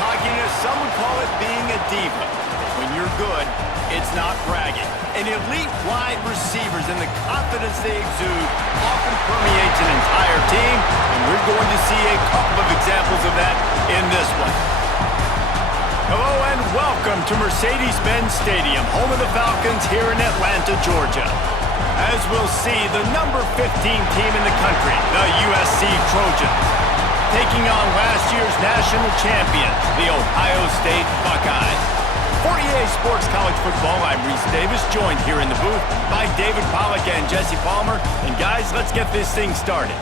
cockiness, some would call it being a diva. When you're good, it's not bragging. And elite wide receivers and the confidence they exude often permeates an entire team, and we're going to see a couple of examples of that in this one. Hello and welcome to Mercedes-Benz Stadium, home of the Falcons here in Atlanta, Georgia. As we'll see, the number 15 team in the country, the USC Trojans, taking on last year's national champions, the Ohio State Buckeyes. For EA Sports College Football, I'm Reese Davis, joined here in the booth by David Pollack and Jesse Palmer. And guys, let's get this thing started.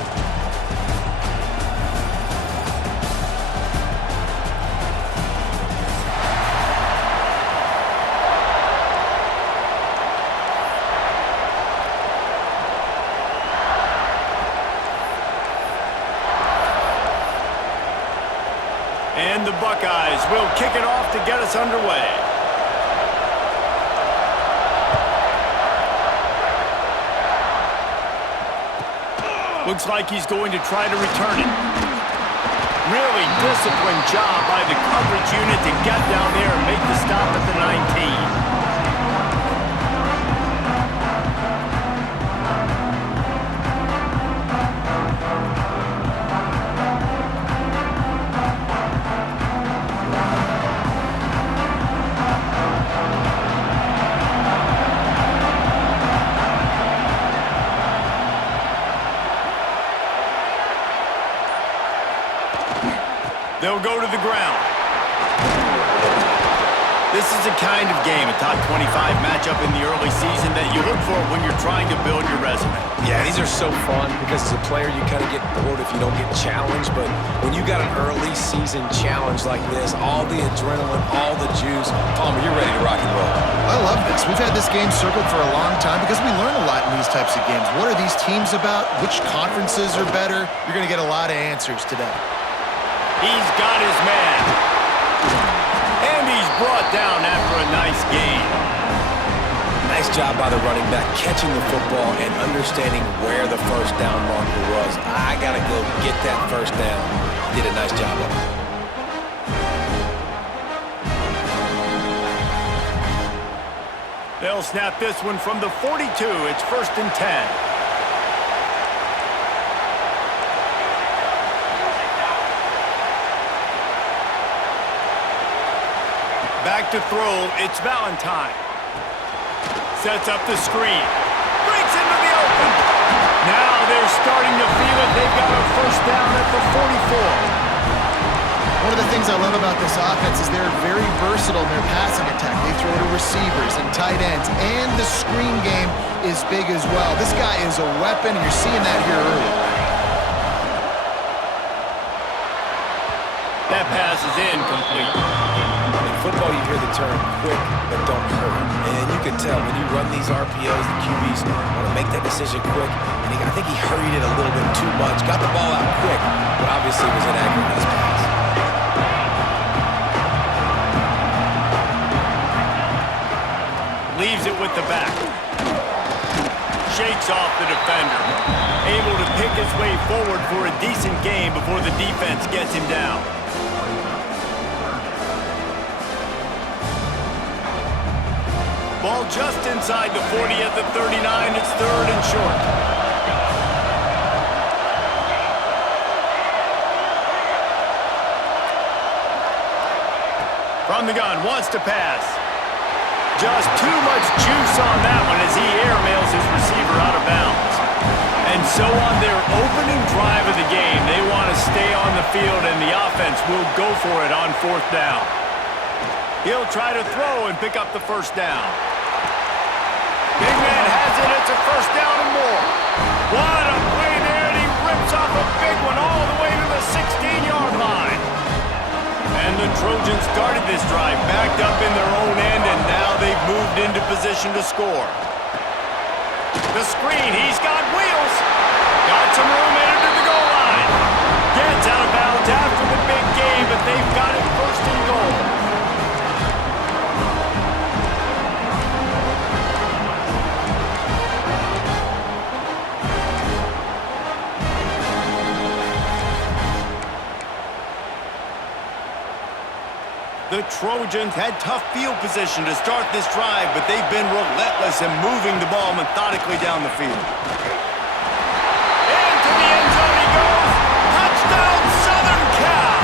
And the Buckeyes will kick it off to get us underway. Looks like he's going to try to return it. Really disciplined job by the coverage unit to get down there and make the stop at the 19. They'll go to the ground. This is the kind of game, a top 25 matchup in the early season that you look for when you're trying to build your resume. Yeah, these are so fun because as a player you kind of get bored if you don't get challenged, but when you got an early season challenge like this, all the adrenaline, all the juice, Palmer, you're ready to rock and roll. I love this. We've had this game circled for a long time because we learn a lot in these types of games. What are these teams about? Which conferences are better? You're going to get a lot of answers today. He's got his man. And he's brought down after a nice gain. Nice job by the running back, catching the football and understanding where the first down marker was. I got to go get that first down. Did a nice job of it. They'll snap this one from the 42. It's 1st and 10. Back to throw, it's Valentine. Sets up the screen. Breaks into the open. Now they're starting to feel it. They've got a first down at the 44. One of the things I love about this offense is they're very versatile in their passing attack. They throw to receivers and tight ends, and the screen game is big as well. This guy is a weapon, and you're seeing that here early. That pass is incomplete. Football, you hear the term quick, but don't hurry. And you can tell when you run these RPOs, the QBs want to make that decision quick. And I think he hurried it a little bit too much. Got the ball out quick, but obviously was inaccurate in his pass. Leaves it with the back. Shakes off the defender. Able to pick his way forward for a decent gain before the defense gets him down. Ball just inside the 40 at the 39. It's 3rd and short. From the gun, wants to pass. Just too much juice on that one as he airmails his receiver out of bounds. And so on their opening drive of the game, they want to stay on the field and the offense will go for it on 4th down. He'll try to throw and pick up the first down. Big man has it. It's a first down and more. What a play there, and he rips off a big one all the way to the 16-yard line. And the Trojans started this drive backed up in their own end, and now they've moved into position to score. The screen, he's got wheels. Got some room headed to the goal line. Gets out of bounds after the big game, but they've got it 1st and goal. The Trojans had tough field position to start this drive, but they've been relentless in moving the ball methodically down the field. Into the end zone he goes. Touchdown, Southern Cal!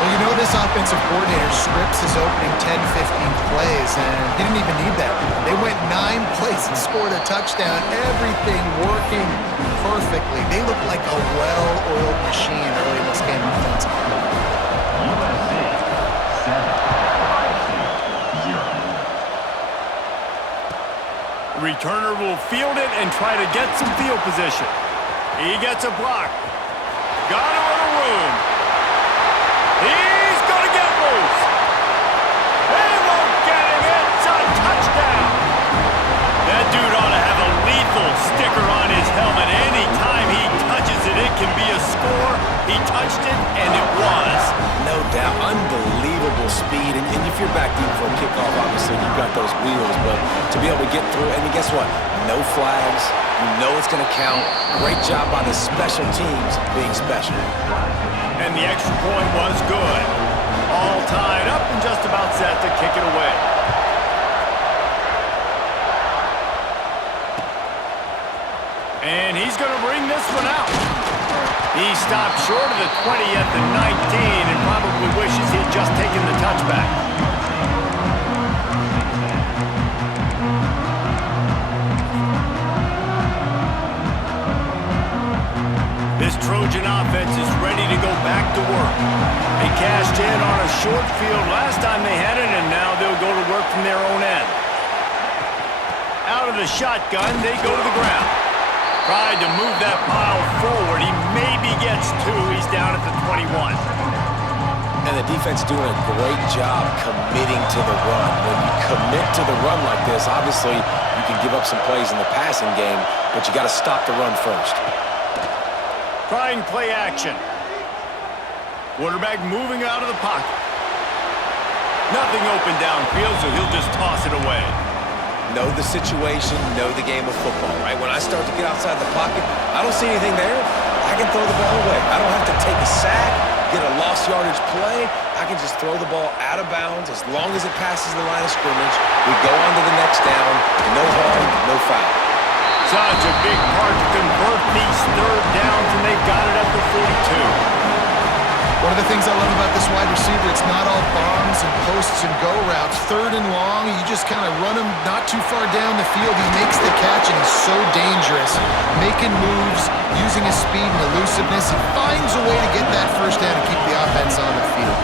Well, you know this offensive coordinator scripts his opening 10, 15 plays, and he didn't even need that. They went 9 plays and scored a touchdown. Everything working perfectly. They look like a well-oiled machine early in this game offensively. Returner will field it and try to get some field position. He gets a block. Got a little room. He's going to get loose. They won't get him. It's a touchdown. That dude ought to have a lethal sticker on his helmet. Anytime he touches it, it can be a score. He touched it, and it was. No doubt. Unbelievable speed. And if you're back deep for a kickoff, obviously you've got those wheels. But to be able to get through, and guess what? No flags. You know it's going to count. Great job by the special teams being special. And the extra point was good. All tied up and just about set to kick it away. And he's going to bring this one out. He stopped short of the 20th and 19 and probably wishes he'd just taken the touchback. This Trojan offense is ready to go back to work. They cashed in on a short field last time they had it, and now they'll go to work from their own end. Out of the shotgun, they go to the ground. Tried to move that pile forward. He maybe gets 2. He's down at the 21. And the defense doing a great job committing to the run. When you commit to the run like this, obviously you can give up some plays in the passing game, but you got to stop the run first. Trying play action. Quarterback moving out of the pocket. Nothing open downfield, so he'll just toss it away. Know the situation, know the game of football, right? When I start to get outside the pocket, I don't see anything there. I can throw the ball away. I don't have to take a sack, get a lost yardage play. I can just throw the ball out of bounds as long as it passes the line of scrimmage. We go on to the next down. No harm, no foul. Such a big part to convert these third downs, and they've got it at the 42. One of the things I love about this wide receiver, it's not all bombs and posts and go routes. Third and long, you just kind of run him not too far down the field. He makes the catch, and he's so dangerous. Making moves, using his speed and elusiveness. He finds a way to get that first down and keep the offense on the field.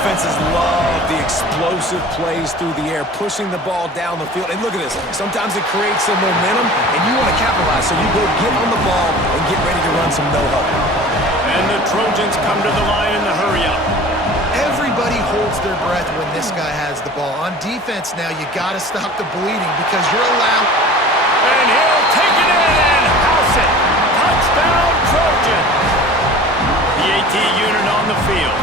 Offenses love the explosive plays through the air, pushing the ball down the field. And look at this. Sometimes it creates some momentum, and you want to capitalize. So you go get on the ball and get ready to run some no-huddle. And the Trojans come to the line in the hurry-up. Everybody holds their breath when this guy has the ball. On defense now, you got to stop the bleeding because you're allowed. And he'll take it in and house it. Touchdown, Trojans. The AT unit on the field.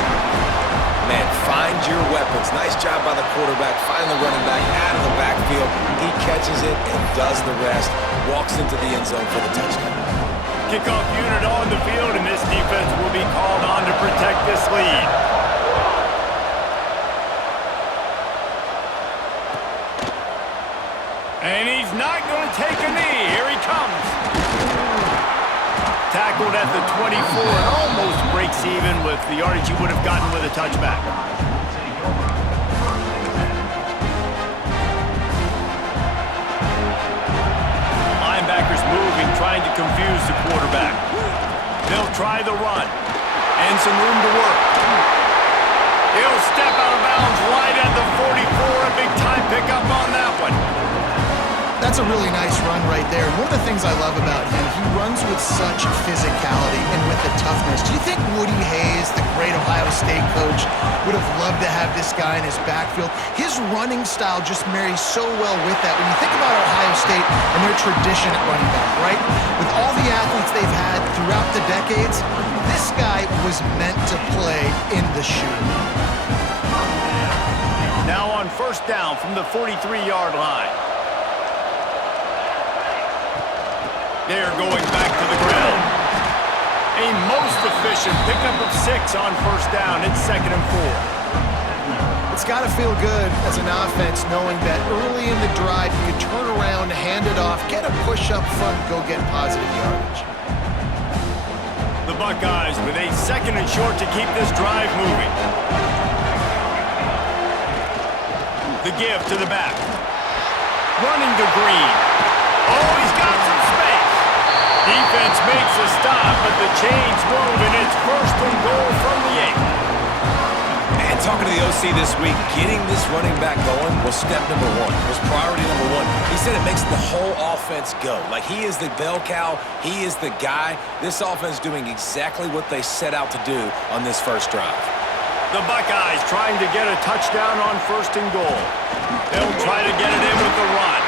Man, find your weapons. Nice job by the quarterback. Find the running back out of the backfield. He catches it and does the rest. Walks into the end zone for the touchdown. Kickoff unit on the field, and this defense will be called on to protect this lead. And he's not going to take a knee. Here he comes. Tackled at the 24 and almost breaks even with the yardage he would have gotten with a touchback. Linebackers moving, trying to confuse the quarterback. They'll try the run. And some room to work. He'll step out of bounds right at the 44. A big-time pickup on that one. That's a really nice run right there. And one of the things I love about him, he runs with such physicality and with the toughness. Do you think Woody Hayes, the great Ohio State coach, would have loved to have this guy in his backfield? His running style just marries so well with that. When you think about Ohio State and their tradition at running back, right? With all the athletes they've had throughout the decades, this guy was meant to play in the shoe. Now on first down from the 43-yard line. They're going back to the ground. A being most efficient. Pickup of 6 on first down. It's 2nd and 4. It's got to feel good as an offense knowing that early in the drive you can turn around, hand it off, get a push up front, go get positive yardage. The Buckeyes with a 2nd and short to keep this drive moving. The give to the back. Running to Green. Oh, he's got some space. Defense makes a stop, but the chains move, and it's 1st and goal from the 8. And talking to the OC this week, getting this running back going was step number 1. Was priority number 1. He said it makes the whole offense go. Like, he is the bell cow. He is the guy. This offense doing exactly what they set out to do on this first drive. The Buckeyes trying to get a touchdown on 1st and goal. They'll try to get it in with the run.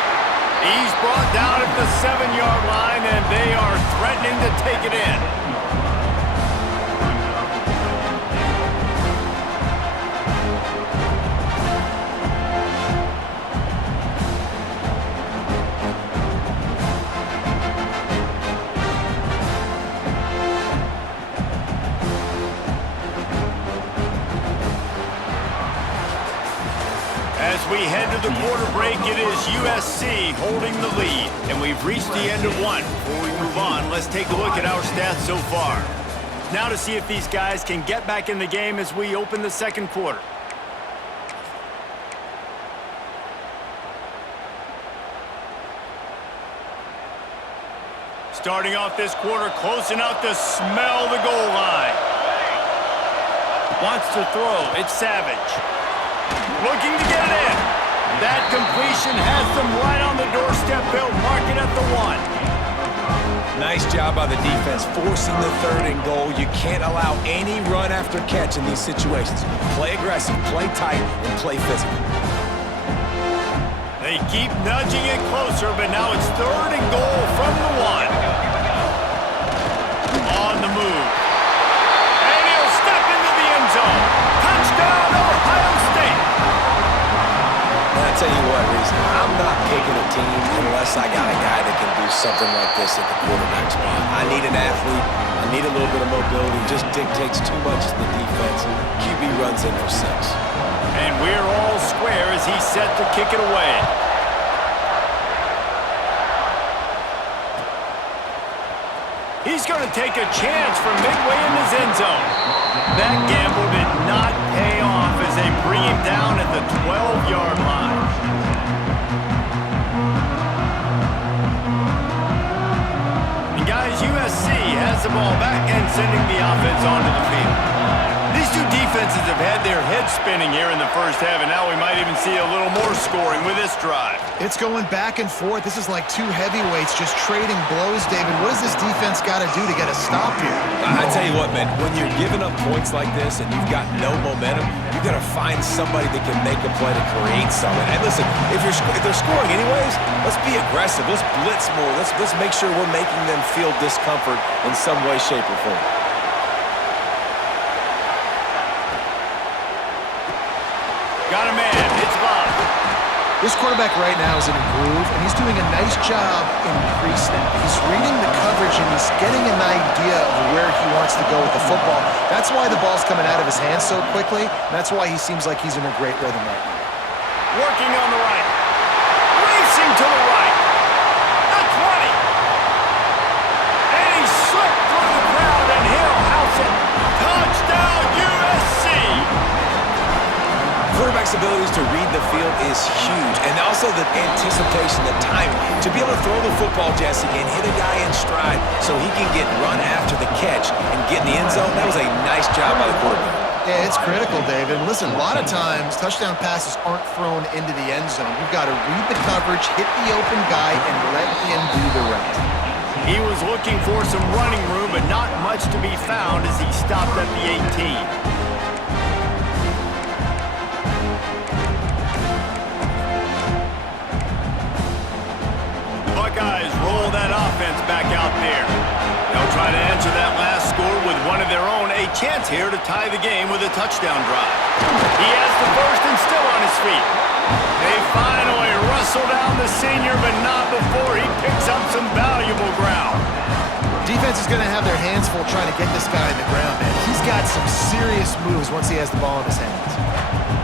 He's brought down at the 7-yard line, and they are threatening to take it in. As we head to the quarter break, it is USC holding the lead. And we've reached the end of one. Before we move on, let's take a look at our stats so far. Now to see if these guys can get back in the game as we open the 2nd quarter. Starting off this quarter, close enough to smell the goal line. Wants to throw. It's Savage. Looking to get it in. That completion has them right on the doorstep. They'll mark it at the 1. Nice job by the defense forcing the 3rd and goal. You can't allow any run after catch in these situations. Play aggressive, play tight, and play physical. They keep nudging it closer, but now it's 3rd and goal from the 1. On the move. And he'll step into the end zone. Touchdown, Ohio State. And I tell you what, Reese, I'm not picking a team unless I got a guy that can do something like this at the quarterback spot. I need an athlete. I need a little bit of mobility. Just dictates too much to the defense. QB runs in for 6. And we're all square as he's set to kick it away. He's going to take a chance from midway in his end zone. That gamble did not pay off as they bring him down at the 12-yard line. And guys, USC has the ball back and sending the offense onto the field. These two defenses have had their heads spinning here in the first half, and now we might even see a little more scoring with this drive. It's going back and forth. This is like two heavyweights just trading blows, David. What does this defense got to do to get a stop here? I tell you what, man, when you're giving up points like this and you've got no momentum, you've got to find somebody that can make a play to create something. And listen, if they're scoring anyways, let's be aggressive. Let's blitz more. Let's make sure we're making them feel discomfort in some way, shape, or form. Got a man. It's Bob. This quarterback right now is in a groove, and he's doing a nice job in pre-snap. He's reading the coverage, and he's getting an idea of where he wants to go with the football. That's why the ball's coming out of his hands so quickly. And that's why he seems like he's in a great rhythm right now. Working on the right. Racing to the right. The 20. And he slipped through the crowd, and he'll house it. Touchdown, USC. Quarterback's abilities to read the field is huge, and also the anticipation, the timing. To be able to throw the football, Jesse, and hit a guy in stride so he can get run after the catch and get in the end zone, that was a nice job by the quarterback. Yeah, it's critical, David. Listen, a lot of times, touchdown passes aren't thrown into the end zone. You've got to read the coverage, hit the open guy, and let him do the rest. He was looking for some running room, but not much to be found as he stopped at the 18. Buckeyes roll that offense back out there. They'll try to answer that last score with one of their own. A chance here to tie the game with a touchdown drive. He has the first and still on his feet. They finally wrestle down the senior, but not before he picks up some valuable ground. Defense is going to have their hands full trying to get this guy in the ground, man. He's got some serious moves once he has the ball in his hands.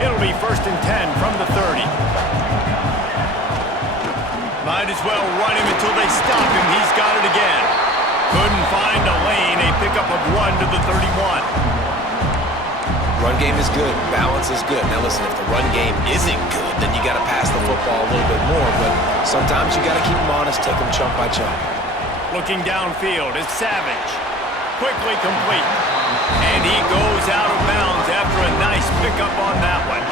It'll be 1st and 10 from the 30. Might as well run him until they stop him. He's got it again. Couldn't find a lane. A pickup of 1 to the 31. Run game is good. Balance is good. Now listen, if the run game isn't good, then you got to pass the football a little bit more. But sometimes you got to keep them honest, take them chunk by chunk. Looking downfield, it's Savage. Quickly complete. And he goes out of bounds after a nice pickup on that one.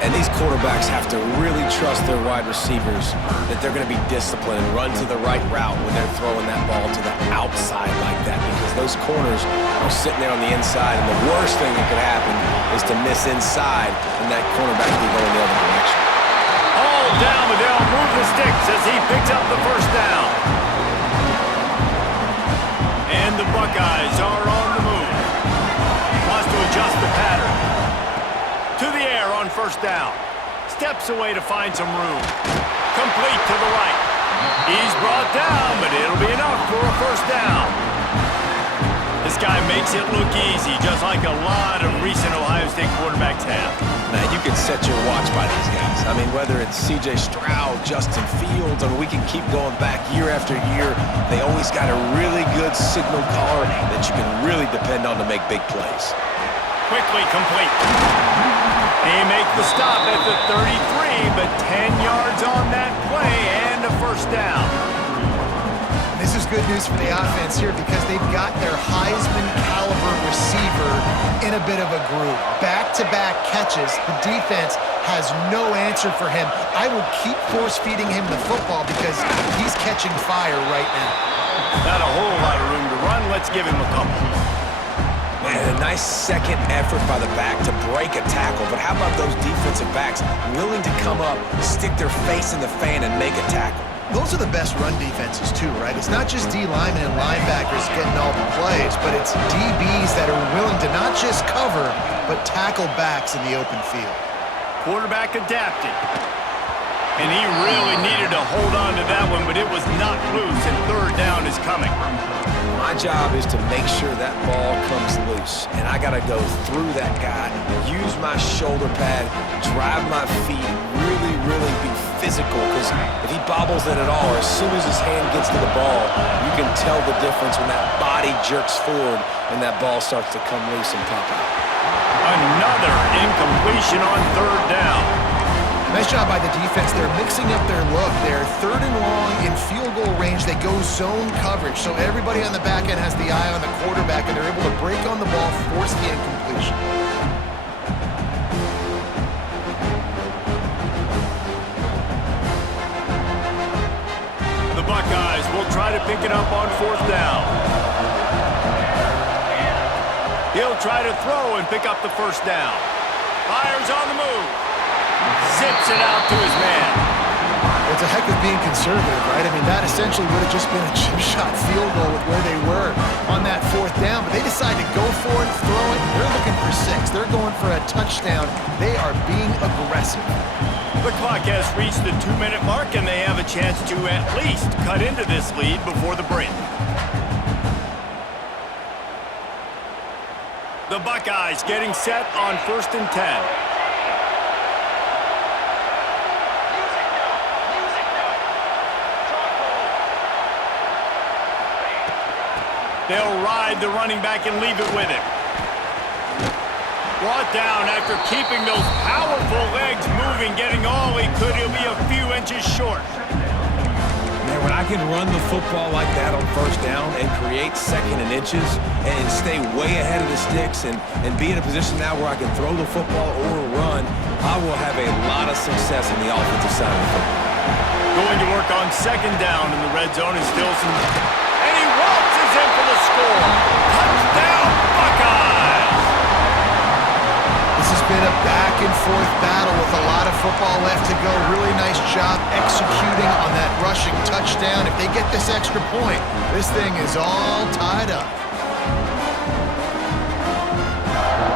And these quarterbacks have to really trust their wide receivers that they're going to be disciplined and run to the right route when they're throwing that ball to the outside like that, because those corners are sitting there on the inside, and the worst thing that could happen is to miss inside and that cornerback be going the other direction. All down, but they'll move the sticks as he picks up the 1st down. And the Buckeyes are on the move. Wants to adjust the pattern. To the air on 1st down. Steps away to find some room. Complete to the right. He's brought down, but it'll be enough for a 1st down. This guy makes it look easy, just like a lot of recent Ohio State quarterbacks have. Man, you can set your watch by these guys. I mean, whether it's C.J. Stroud, Justin Fields, I mean, we can keep going back year after year. They always got a really good signal caller that you can really depend on to make big plays. Quickly complete. They make the stop at the 33, but 10 yards on that play and a 1st down. This is good news for the offense here because they've got their Heisman-caliber receiver in a bit of a groove. Back-to-back catches. The defense has no answer for him. I would keep force-feeding him the football because he's catching fire right now. Not a whole lot of room to run. Let's give him a couple. Man, a nice second effort by the back to break a tackle, but how about those defensive backs willing to come up, stick their face in the fan, and make a tackle? Those are the best run defenses too, right? It's not just D linemen and linebackers getting all the plays, but it's DBs that are willing to not just cover, but tackle backs in the open field. Quarterback adapted. And he really needed to hold on to that one, but it was not loose, and 3rd down is coming. My job is to make sure that ball comes loose, and I got to go through that guy, use my shoulder pad, drive my feet, really be physical, because if he bobbles it at all, or as soon as his hand gets to the ball, you can tell the difference when that body jerks forward and that ball starts to come loose and pop out. Another incompletion on 3rd down. Nice job by the defense. They're mixing up their look. They're 3rd and long in field goal range. They go zone coverage, so everybody on the back end has the eye on the quarterback, and they're able to break on the ball, force the incompletion. The Buckeyes will try to pick it up on 4th down. He'll try to throw and pick up the 1st down. Fires on the move. Zips it out to his man. It's a heck of being conservative, right? I mean, that essentially would have just been a chip shot field goal with where they were on that 4th down, but they decided to go for it, throw it. They're looking for 6. They're going for a touchdown. They are being aggressive. The clock has reached the 2-minute mark, and they have a chance to at least cut into this lead before the break. The Buckeyes getting set on 1st and 10. They'll ride the running back and leave it with him. Brought down after keeping those powerful legs moving, getting all he could. He'll be a few inches short. Man, when I can run the football like that on 1st down and create 2nd and inches and stay way ahead of the sticks and be in a position now where I can throw the football or run, I will have a lot of success in the offensive side of the football. Going to work on 2nd down in the red zone is Stilson. And he waltzes in for the score. Touchdown, Buckeyes! This has been a back-and-forth battle with a lot of football left to go. Really nice job executing on that rushing touchdown. If they get this extra point, this thing is all tied up.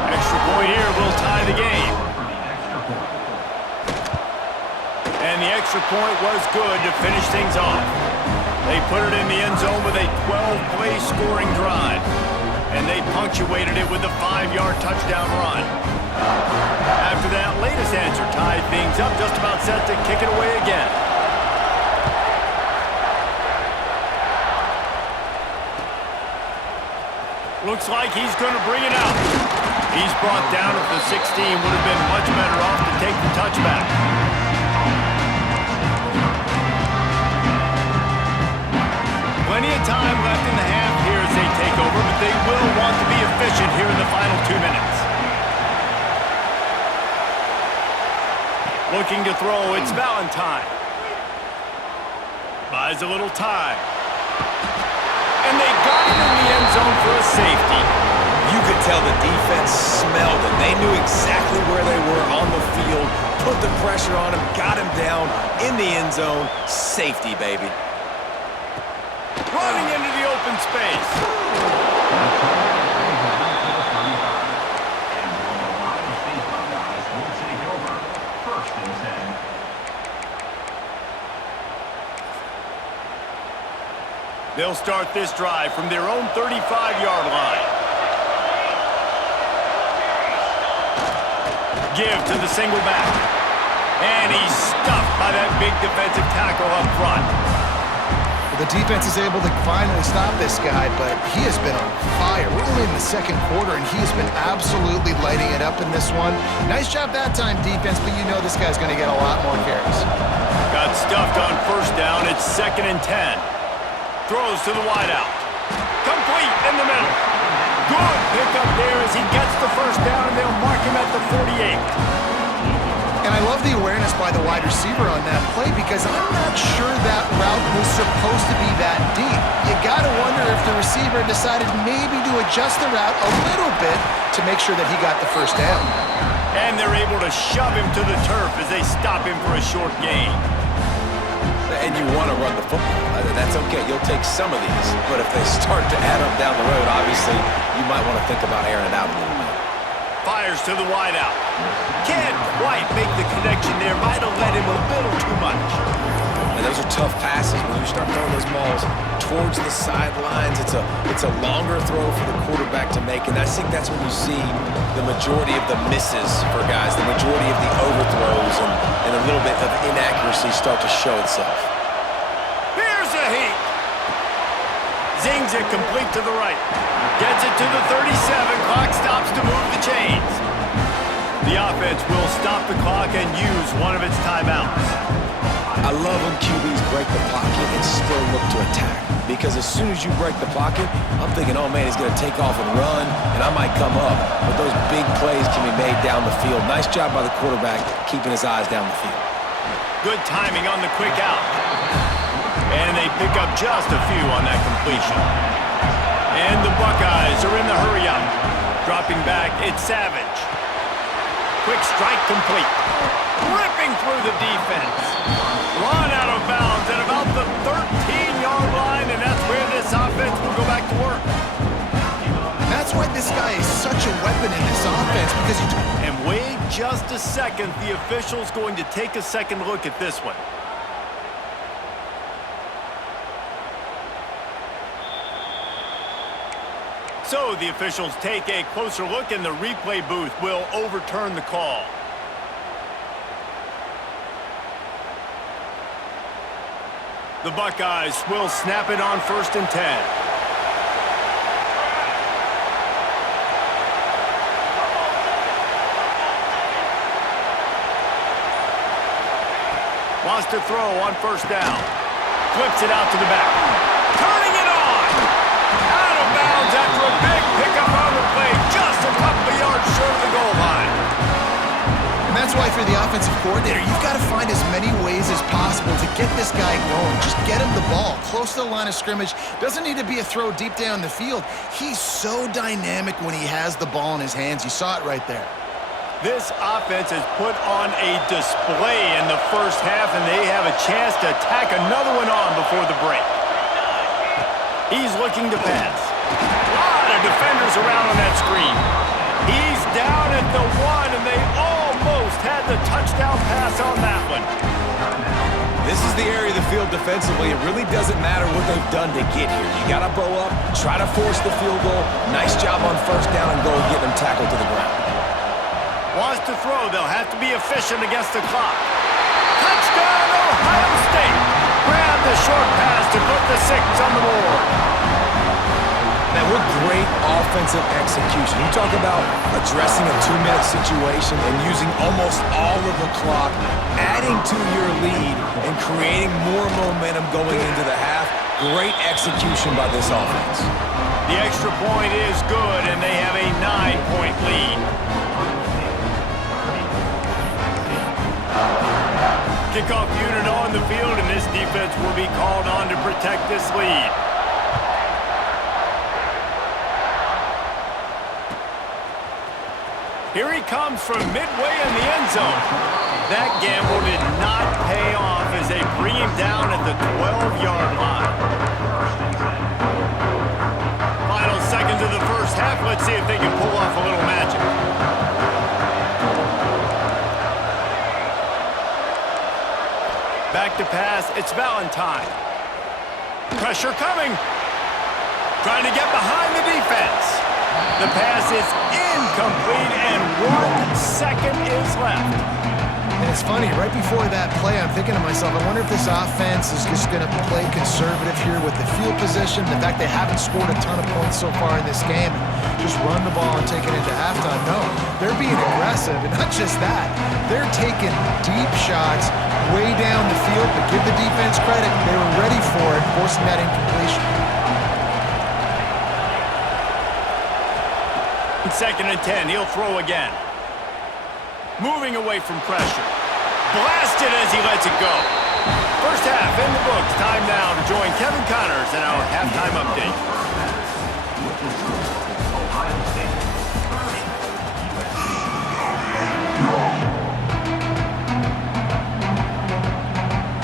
Extra point here will tie the game. And the extra point was good to finish things off. They put it in the end zone with a 12-play scoring drive, and they punctuated it with a 5-yard touchdown run. After that latest answer tied things up, just about set to kick it away again. Looks like he's going to bring it out. He's brought down at the 16. Would have been much better off to take the touchback. Plenty of time left in the half here as they take over, but they will want to be efficient here in the final 2 minutes. Looking to throw, it's Valentine. Buys a little time. And they got him in the end zone for a safety. You could tell the defense smelled it. They knew exactly where they were on the field, put the pressure on him, got him down in the end zone. Safety, baby. Running into the open space. They'll start this drive from their own 35-yard line. Give to the single back. And he's stuffed by that big defensive tackle up front. The defense is able to finally stop this guy, but he has been on fire. We're only in the second quarter, and he has been absolutely lighting it up in this one. Nice job that time, defense, but you know this guy's going to get a lot more carries. Got stuffed on first down. It's 2nd and 10. Throws to the wideout. Complete in the middle. Good pickup there as he gets the first down, and they'll mark him at the 48. And I love the awareness by the wide receiver on that play because I'm not sure that route was supposed to be that deep. You got to wonder if the receiver decided maybe to adjust the route a little bit to make sure that he got the first down. And they're able to shove him to the turf as they stop him for a short gain. And you want to run the football. That's okay. You'll take some of these. But if they start to add up down the road, obviously, you might want to think about airing it out a little bit. Fires to the wideout. Can't quite make the connection there. Might have led him a little too much. And those are tough passes when you start throwing those balls towards the sidelines. It's a longer throw for the quarterback to make, and I think that's when you see the majority of the misses for guys, the majority of the overthrows, and a little bit of inaccuracy start to show itself. Here's a heat. Zings it complete to the right. Gets it to the 37. Clock stops to move the chains. The offense will stop the clock and use one of its timeouts. I love when QBs break the pocket and still look to attack. Because as soon as you break the pocket, I'm thinking, oh man, he's going to take off and run, and I might come up. But those big plays can be made down the field. Nice job by the quarterback keeping his eyes down the field. Good timing on the quick out. And they pick up just a few on that completion. And the Buckeyes are in the hurry-up. Dropping back, it's Savage. Quick strike complete. Ripping through the defense. Run out of bounds at about the 13-yard line, and that's where this offense will go back to work. That's why this guy is such a weapon in this offense, because And wait just a second. The official's going to take a second look at this one. So the officials take a closer look, and the replay booth will overturn the call. The Buckeyes will snap it on 1st and 10. Wants to throw on 1st down. Flips it out to the back. Turning it on! Out of bounds after a big pickup on the play, just a couple of yards short of the goal line. And that's why for the offensive coordinator, you've got to find as many ways as possible to get this guy going. Just get him the ball close to the line of scrimmage. Doesn't need to be a throw deep down the field. He's so dynamic when he has the ball in his hands. You saw it right there. This offense has put on a display in the first half, and they have a chance to tack another one on before the break. He's looking to pass. A lot of defenders around on that screen. He's down at the 1, and they almost had the touchdown pass on that one. This is the area of the field defensively. It really doesn't matter what they've done to get here. You got to bow up, try to force the field goal. Nice job on first down and goal, getting them tackled to the ground. Wants to throw. They'll have to be efficient against the clock. Touchdown, Ohio State! Grab the short pass to put the 6 on the board. Man, what great offensive execution. You talk about addressing a 2-minute situation and using almost all of the clock, adding to your lead and creating more momentum going into the half. Great execution by this offense. The extra point is good, and they have a 9-point lead. Kickoff unit on the field, and this defense will be called on to protect this lead. Here he comes from midway in the end zone. That gamble did not pay off as they bring him down at the 12-yard line. Final seconds of the first half. Let's see if they can pull off a little magic. Back to pass. It's Valentine. Pressure coming. Trying to get behind the defense. The pass is incomplete, and 1 second is left. And it's funny, right before that play, I'm thinking to myself, I wonder if this offense is just going to play conservative here with the field position, the fact they haven't scored a ton of points so far in this game, just run the ball and take it into halftime. No, they're being aggressive, and not just that, they're taking deep shots way down the field, but give the defense credit, they were ready for it, forcing that incompletion. 2nd and 10, he'll throw again. Moving away from pressure. Blasted as he lets it go. First half in the books. Time now to join Kevin Connors in our halftime update.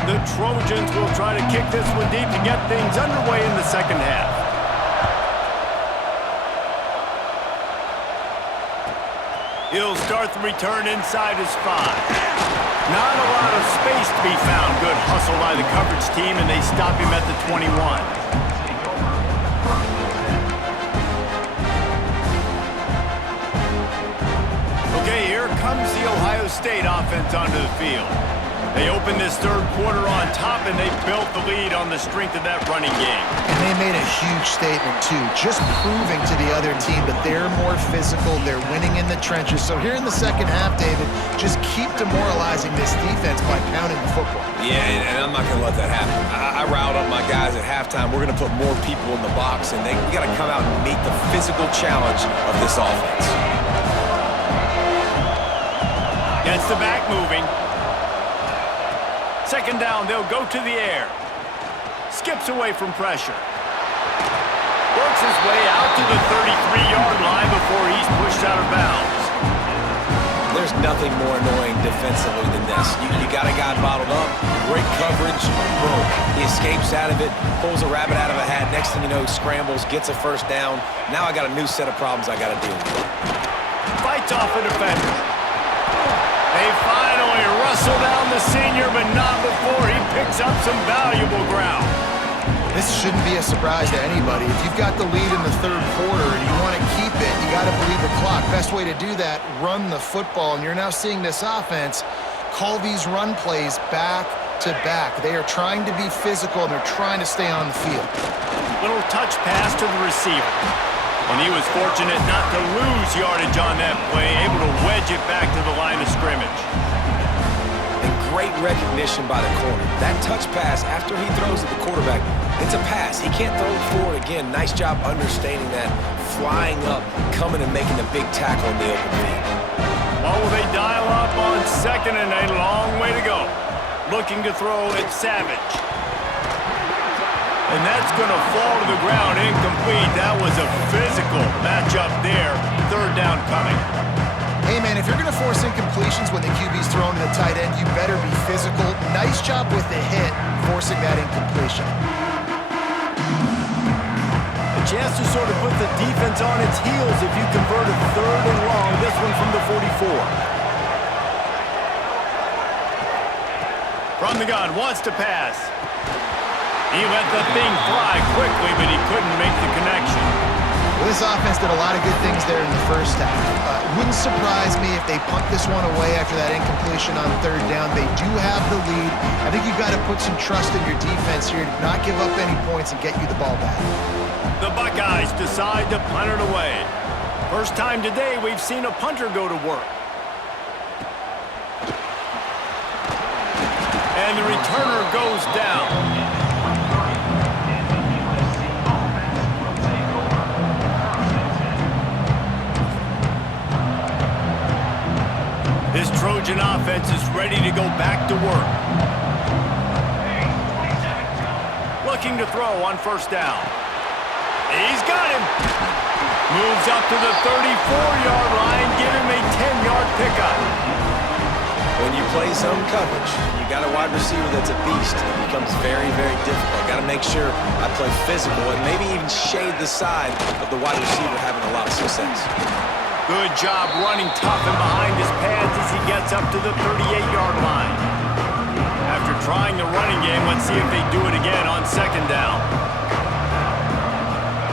The Trojans will try to kick this one deep to get things underway in the second half. He'll start the return inside his 5. Not a lot of space to be found. Good hustle by the coverage team, and they stop him at the 21. Okay, here comes the Ohio State offense onto the field. They opened this third quarter on top, and they built the lead on the strength of that running game. And they made a huge statement, too, just proving to the other team that they're more physical, they're winning in the trenches. So here in the second half, David, just keep demoralizing this defense by pounding the football. Yeah, and I'm not going to let that happen. I riled up my guys at halftime. We're going to put more people in the box, and we got to come out and meet the physical challenge of this offense. Gets the back moving. Second down, they'll go to the air. Skips away from pressure. Works his way out to the 33-yard line before he's pushed out of bounds. There's nothing more annoying defensively than this. You got a guy bottled up, great coverage, boom. He escapes out of it, pulls a rabbit out of a hat. Next thing you know, scrambles, gets a first down. Now I got a new set of problems I got to deal with. Fights off a defender. They finally wrestle down the senior, but not before he picks up some valuable ground. This shouldn't be a surprise to anybody. If you've got the lead in the third quarter and you want to keep it, you got to believe the clock. Best way to do that, run the football. And you're now seeing this offense call these run plays back to back. They are trying to be physical, and they're trying to stay on the field. Little touch pass to the receiver. And he was fortunate not to lose yardage on that play, able to wedge it back to the line of scrimmage. And great recognition by the corner. That touch pass, after he throws at the quarterback, it's a pass. He can't throw it forward again. Nice job understanding that, flying up, coming and making the big tackle in the open field. Well, will they dial up on second and a long way to go? Looking to throw it Savage. And that's going to fall to the ground incomplete. That was a physical matchup there. Third down coming. Hey, man, if you're going to force incompletions when the QB's thrown to the tight end, you better be physical. Nice job with the hit, forcing that incompletion. A chance to sort of put the defense on its heels if you convert a third and long. This one from the 44. From the gun, wants to pass. He let the thing fly quickly, but he couldn't make the connection. Well, this offense did a lot of good things there in the first half. Wouldn't surprise me if they punt this one away after that incompletion on third down. They do have the lead. I think you've got to put some trust in your defense here to not give up any points and get you the ball back. The Buckeyes decide to punt it away. First time today we've seen a punter go to work. And the returner goes down. This Trojan offense is ready to go back to work. Looking to throw on first down. He's got him. Moves up to the 34-yard line. Give him a 10-yard pickup. When you play zone coverage, you got a wide receiver that's a beast. It becomes very, very difficult. Got to make sure I play physical and maybe even shade the side of the wide receiver having a lot of success. Good job running tough and behind his pads as he gets up to the 38-yard line. After trying the running game, let's see if they do it again on second down.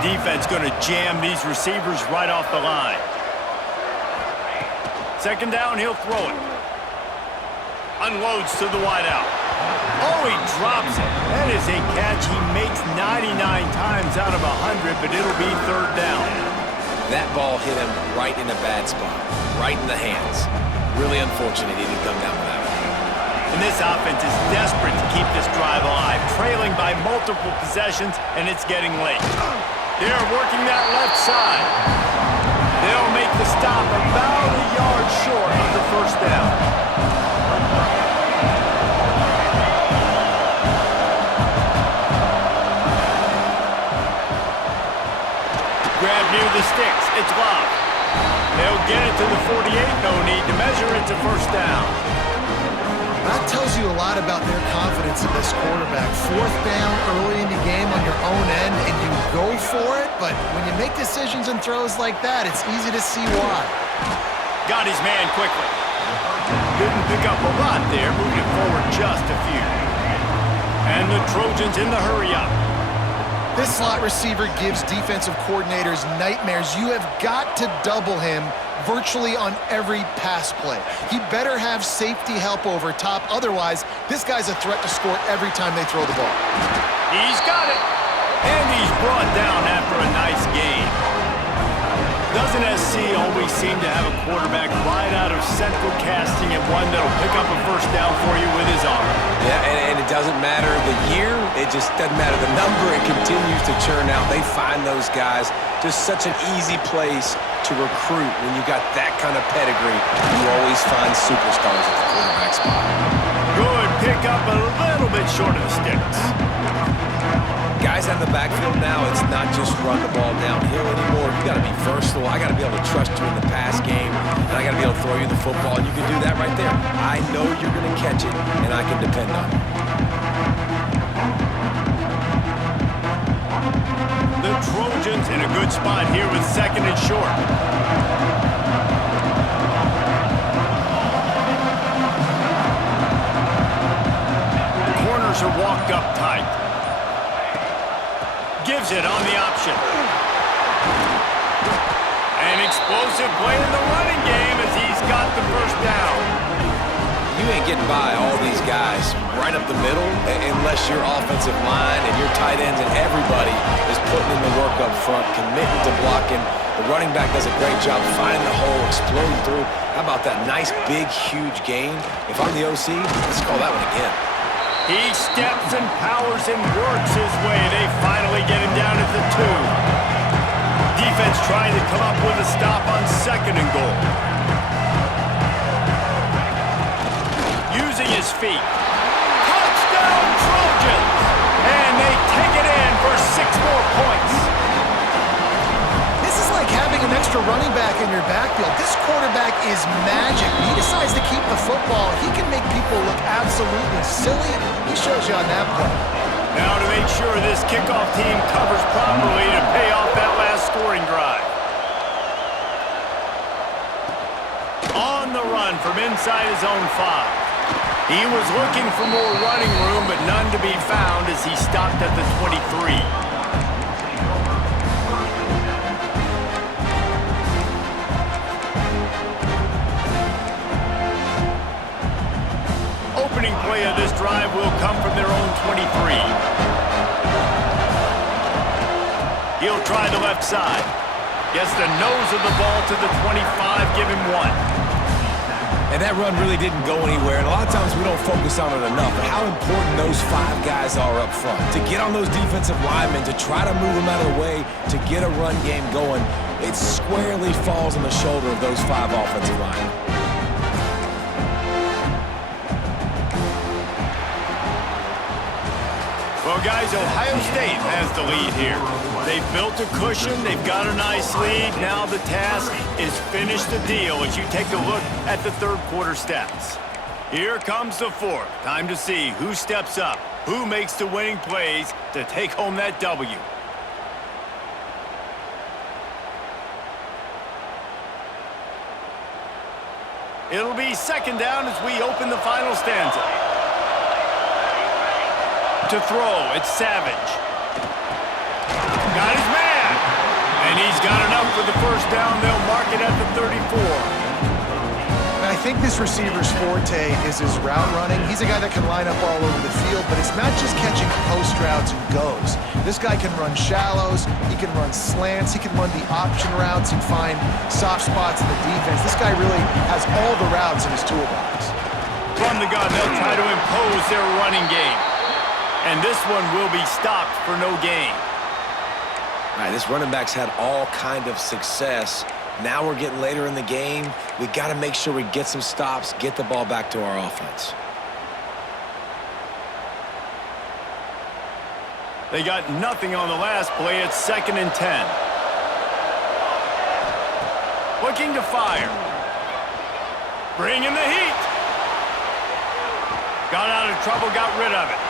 Defense going to jam these receivers right off the line. Second down, he'll throw it. Unloads to the wideout. Oh, he drops it. That is a catch he makes 99 times out of 100, but it'll be third down. That ball hit him right in a bad spot, right in the hands. Really unfortunate he didn't come down with that one. And this offense is desperate to keep this drive alive, trailing by multiple possessions, and it's getting late. They're working that left side. They'll make the stop about a yard short of the first down. Grab near the sticks. It's Love. They'll get it to the 48. No need to measure it to first down. That tells you a lot about their confidence in this quarterback. Fourth down early in the game on your own end, and you go for it, but when you make decisions and throws like that, it's easy to see why. Got his man quickly. Didn't pick up a lot there, moving it forward just a few. And the Trojans in the hurry up. This slot receiver gives defensive coordinators nightmares. You have got to double him virtually on every pass play. He better have safety help over top. Otherwise, this guy's a threat to score every time they throw the ball. He's got it. And he's brought down after a nice game. Doesn't SC always seem to have a quarterback right out of central casting and one that'll pick up a first down for you with his arm? Yeah, and it doesn't matter the year. It just doesn't matter the number. It continues to churn out. They find those guys. Just such an easy place to recruit when you got that kind of pedigree. You always find superstars at the quarterback spot. Good pickup, a little bit short of the sticks. Guys out of the backfield now, it's not just run the ball downhill anymore. You got to be versatile. I got to be able to trust you in the pass game, and I got to be able to throw you the football, and you can do that right there. I know you're going to catch it, and I can depend on it. The Trojans in a good spot here with second and short. The corners are walked up tight. Gives it on the option. An explosive play in the running game as he's got the first down. You ain't getting by all these guys right up the middle unless your offensive line and your tight ends and everybody is putting in the work up front, committing to blocking. The running back does a great job finding the hole, exploding through. How about that nice, big, huge gain? If I'm the OC, let's call that one again. He steps and powers and works his way. They finally get him down at the 2. Defense trying to come up with a stop on second and goal. Using his feet. Touchdown Trojans! And they take it in for 6 more points. This is like having an extra running back in your backfield. This quarterback is magic. When he decides to keep the football, he can make people look absolutely silly. He shows you on that play. Now to make sure this kickoff team covers properly to pay off that last scoring drive. On the run from inside his own 5. He was looking for more running room, but none to be found as he stopped at the 23. Opening play of this drive will come from their own 23. He'll try the left side. Gets the nose of the ball to the 25, give him 1. And that run really didn't go anywhere, and a lot of times we don't focus on it enough, but how important those 5 guys are up front. To get on those defensive linemen, to try to move them out of the way, to get a run game going, it squarely falls on the shoulder of those 5 offensive linemen. Well, guys, Ohio State has the lead here. They've built a cushion. They've got a nice lead. Now the task is finish the deal as you take a look at the third quarter stats. Here comes the fourth. Time to see who steps up, who makes the winning plays to take home that W. It'll be second down as we open the final stanza. To throw, it's Savage. Got his man. And he's got enough for the first down. They'll mark it at the 34. I think this receiver's forte is his route running. He's a guy that can line up all over the field, but it's not just catching post routes and goes. This guy can run shallows, he can run slants, he can run the option routes and find soft spots in the defense. This guy really has all the routes in his toolbox. From the gun, they'll try to impose their running game. And this one will be stopped for no gain. All right, this running back's had all kind of success. Now we're getting later in the game. We got to make sure we get some stops, get the ball back to our offense. They got nothing on the last play. It's 2nd and 10. Looking to fire. Bring in the heat. Got out of trouble, got rid of it.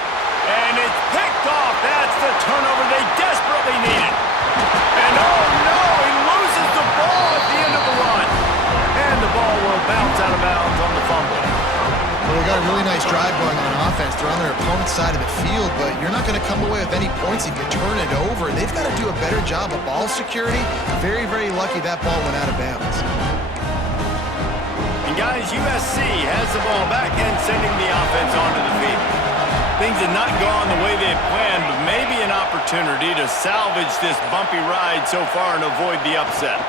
And it's picked off. That's the turnover they desperately needed. And oh no, he loses the ball at the end of the run. And the ball will bounce out of bounds on the fumble. Well, they got a really nice drive going on offense. They're on their opponent's side of the field, but you're not going to come away with any points if you turn it over. They've got to do a better job of ball security. Very, very lucky that ball went out of bounds. And guys, USC has the ball back and sending the offense onto the field. Things had not gone the way they had planned, but maybe an opportunity to salvage this bumpy ride so far and avoid the upset.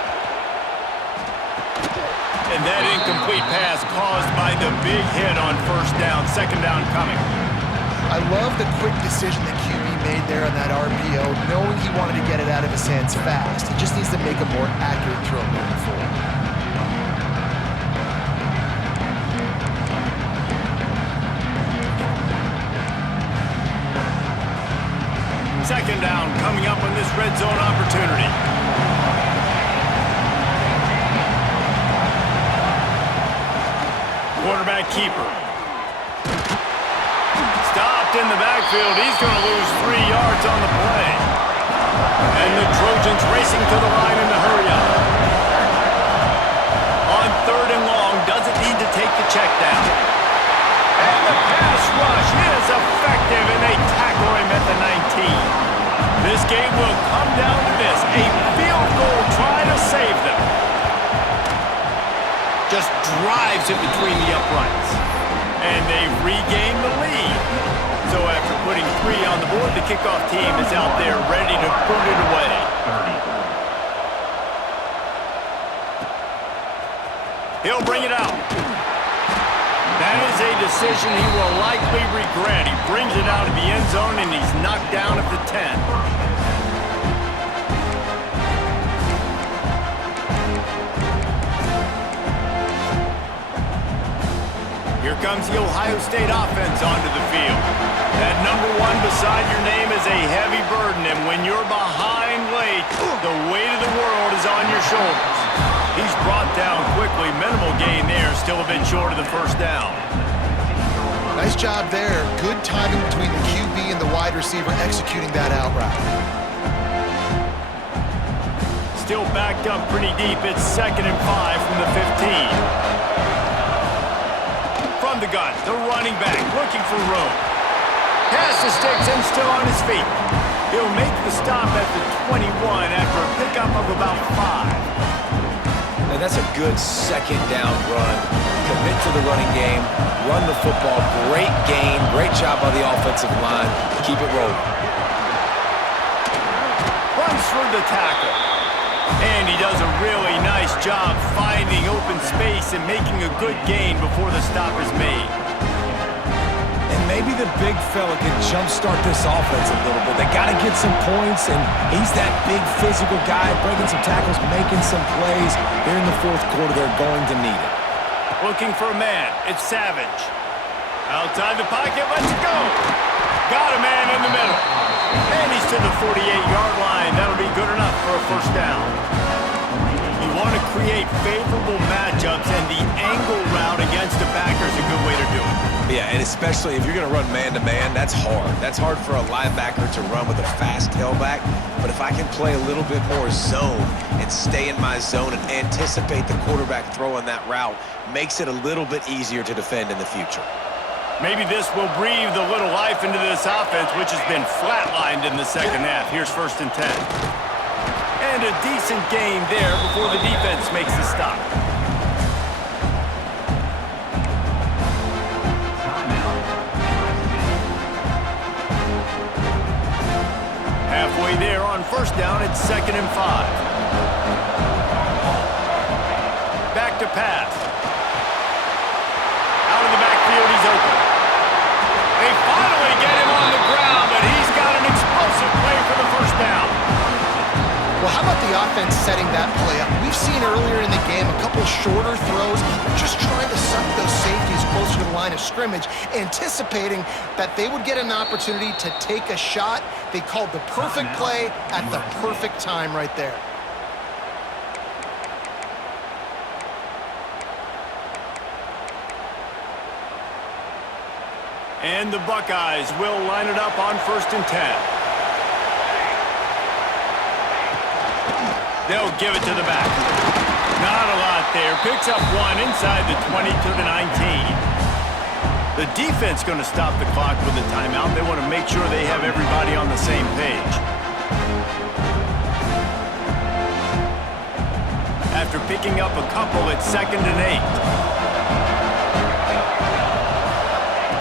And that incomplete pass caused by the big hit on first down, second down coming. I love the quick decision that QB made there on that RPO, knowing he wanted to get it out of his hands fast. He just needs to make a more accurate throw moving forward. Second down coming up on this red zone opportunity. Quarterback keeper. Stopped in the backfield. He's going to lose 3 yards on the play. And the Trojans racing to the line in the hurry up. On 3rd and long, doesn't need to take the check down. And the pass rush is effective, and they tackle him at the 19. This game will come down to this, a field goal try to save them. Just drives it between the uprights. And they regain the lead. So after putting 3 on the board, the kickoff team is out there ready to boot it away. He'll bring it out. That is a decision he will likely regret. He brings it out of the end zone, and he's knocked down at the 10. Here comes the Ohio State offense onto the field. That number 1 beside your name is a heavy burden, and when you're behind late, the weight of the world is on your shoulders. He's brought down quickly. Minimal gain there, still a bit short of the first down. Nice job there. Good timing between the QB and the wide receiver executing that out route. Still backed up pretty deep. It's 2nd and 5 from the 15. From the gun, the running back looking for room. Pass the sticks and still on his feet. He'll make the stop at the 21 after a pickup of about 5. And that's a good second down run. Commit to the running game, run the football. Great gain, great job by the offensive line. Keep it rolling. Runs for the tackle. And he does a really nice job finding open space and making a good gain before the stop is made. And maybe the big fella can jumpstart this offense a little bit. They got to get some points, and he's that big physical guy, breaking some tackles, making some plays. Here in the fourth quarter, they're going to need it. Looking for a man. It's Savage. Outside the pocket, let's go. Got a man in the middle. And he's to the 48-yard line. That'll be good enough for a first down. You want to create favorable matchups, and the angle route against the backer is a good way to do it. Yeah, and especially if you're going to run man-to-man, that's hard. That's hard for a linebacker to run with a fast tailback. But if I can play a little bit more zone and stay in my zone and anticipate the quarterback throwing that route, makes it a little bit easier to defend in the future. Maybe this will breathe a little life into this offense, which has been flatlined in the second half. Here's 1st and 10. And a decent gain there before the defense makes the stop. Halfway there on 1st down, it's 2nd and 5. Back to pass. Out of the backfield, he's open. They finally get him on the ground, but he's got an explosive play for the first down. Well, how about the offense setting that play up? We've seen earlier in the game a couple shorter throws. They're just trying to suck those safeties closer to the line of scrimmage, anticipating that they would get an opportunity to take a shot. They called the perfect play at the perfect time right there. And the Buckeyes will line it up on 1st and 10. They'll give it to the back. Not a lot there. Picks up one inside the 20 to the 19. The defense going to stop the clock with a timeout. They want to make sure they have everybody on the same page. After picking up a couple, it's 2nd and 8.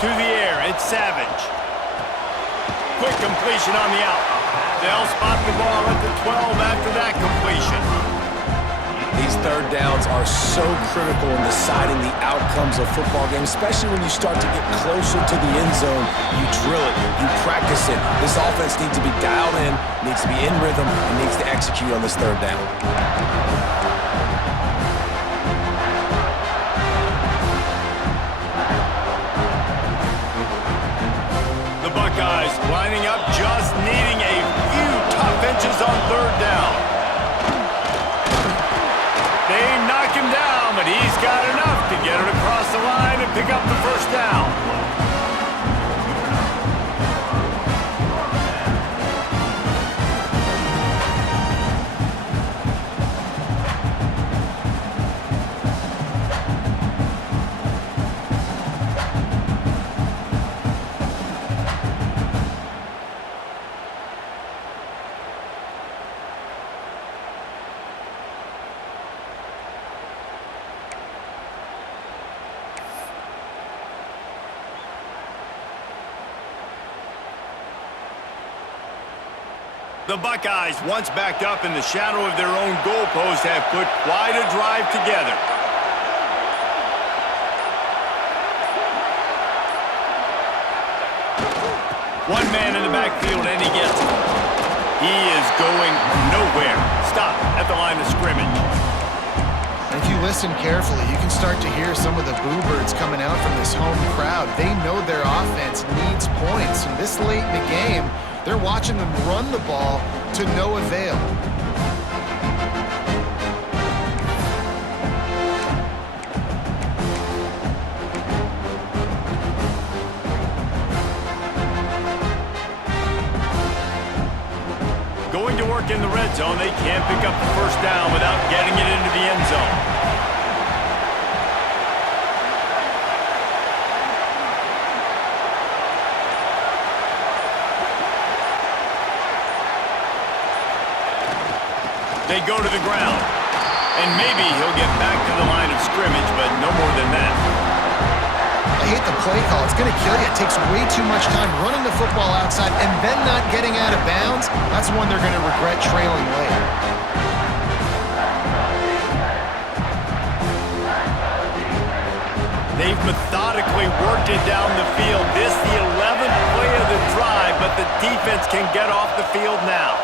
To the air, it's Savage. Quick completion on the out. They'll spot the ball at the 12 after that completion. These third downs are so critical in deciding the outcomes of football games, especially when you start to get closer to the end zone. You drill it, you practice it. This offense needs to be dialed in, needs to be in rhythm, and needs to execute on this third down. Buckeyes lining up, just needing a few tough inches on 3rd down. They knock him down, but he's got enough to get it across the line and pick up the first down. The Buckeyes, once backed up in the shadow of their own goalpost, have put quite a drive together. One man in the backfield, and he gets it. He is going nowhere. Stop at the line of scrimmage. If you listen carefully, you can start to hear some of the boo birds coming out from this home crowd. They know their offense needs points, and this late in the game, they're watching them run the ball to no avail. Going to work in the red zone, they can't pick up the first down without getting it into the end zone. They go to the ground. And maybe he'll get back to the line of scrimmage, but no more than that. I hate the play call. It's going to kill you. It takes way too much time running the football outside and then not getting out of bounds. That's one they're going to regret trailing late. They've methodically worked it down the field. This the 11th play of the drive, but the defense can get off the field now.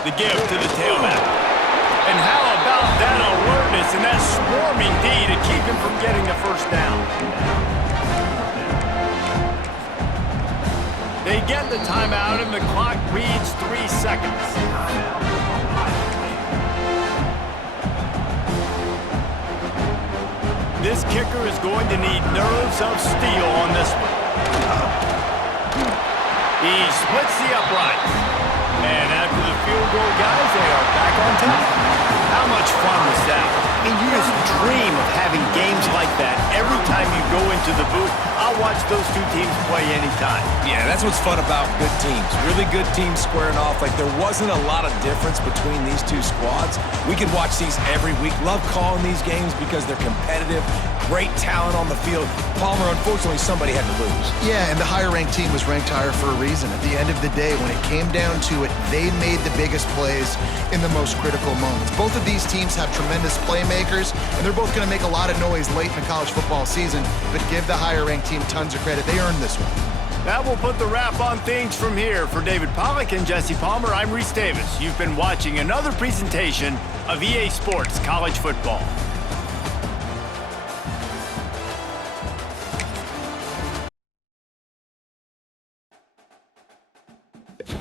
The give to the tailback. And how about that alertness and that swarming D to keep him from getting the first down? They get the timeout and the clock reads 3 seconds. This kicker is going to need nerves of steel on this one. He splits the uprights. And after the field goal, guys, they are back on top. How much fun was that? And you just dream of having games like that every time you go into the booth. I'll watch those two teams play anytime. Yeah, that's what's fun about good teams. Really good teams squaring off. Like, there wasn't a lot of difference between these two squads. We could watch these every week. Love calling these games because they're competitive. Great talent on the field. Palmer, unfortunately, somebody had to lose. Yeah, and the higher-ranked team was ranked higher for a reason. At the end of the day, when it came down to it, they made the biggest plays in the most critical moments. Both of these teams have tremendous playmakers, and they're both going to make a lot of noise late in the college football season, but give the higher-ranked team tons of credit. They earned this one. That will put the wrap on things from here. For David Pollack and Jesse Palmer, I'm Reese Davis. You've been watching another presentation of EA Sports College Football. You